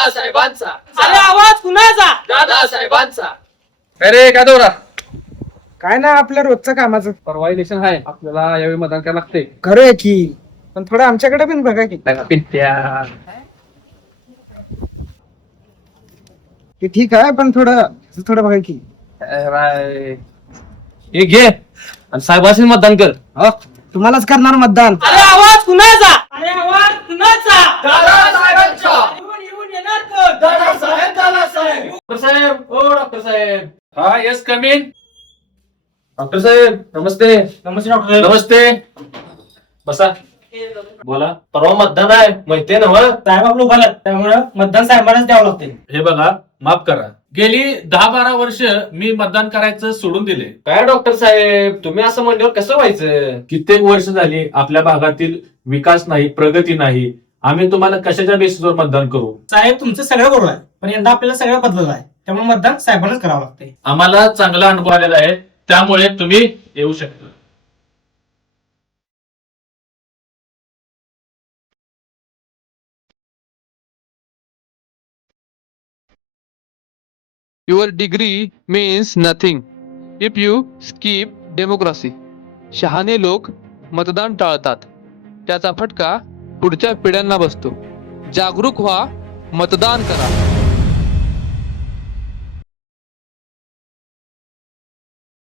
दादासाहेबांचा. अरे आवाज कुणाचा? दादासाहेबांचा. अरे काय दौरा काय ना आपल्या रोजचं कामाचं. परवा इलेक्शन आहे आपल्याला यावेळी मतदान करायला लागते. खरं आहे की, पण थोडं आमच्याकडे पण बघा की. पिंट्या की ठीक आहे, पण थोडं थोडं बघा की. हे घे आणि साहेबाशी मतदान कर. तुम्हालाच करणार मतदान. अरे आवाज कुणाचा? अरे आवाज कुणाचा? दादासाहेबांचा. येऊन येणार कोण? दादासाहेब. दादासाहेब. डॉक्टर साहेब, ओ डॉक्टर साहेब. हा yes come in. Doctor saheb namaste. Namaste doctor. Namaste. बसा. बोला. परवा मतदान आहे माहितीये ना? साहेब आपलं उभारला, त्यामुळे मतदान साहेबांनाच द्यावं लागते. हे बघा, माफ करा, गेली 10-12 वर्ष मी मतदान करायचं सोडून दिले. काय डॉक्टर साहेब तुम्ही असं म्हणल्यावर कसं व्हायचं? कित्येक वर्ष झाली आपल्या भागातील विकास नाही, प्रगती नाही. आम्ही तुम्हाला कशाच्या बेसिसवर मतदान करू? साहेब तुमचं सगळं बरोबर आहे, पण यंदा आपल्याला सगळं बदलत आहे, त्यामुळे मतदान साहेबांनाच करावं लागते. आम्हाला चांगला अनुभव आलेला आहे, त्यामुळे तुम्ही येऊ शकता. Your degree means nothing if you skip democracy. शहाणे लोक मतदान टाळतात, त्याचा फटका पुढच्या पिढ्यांना बसतो. जागरूक व्हा, मतदान करा.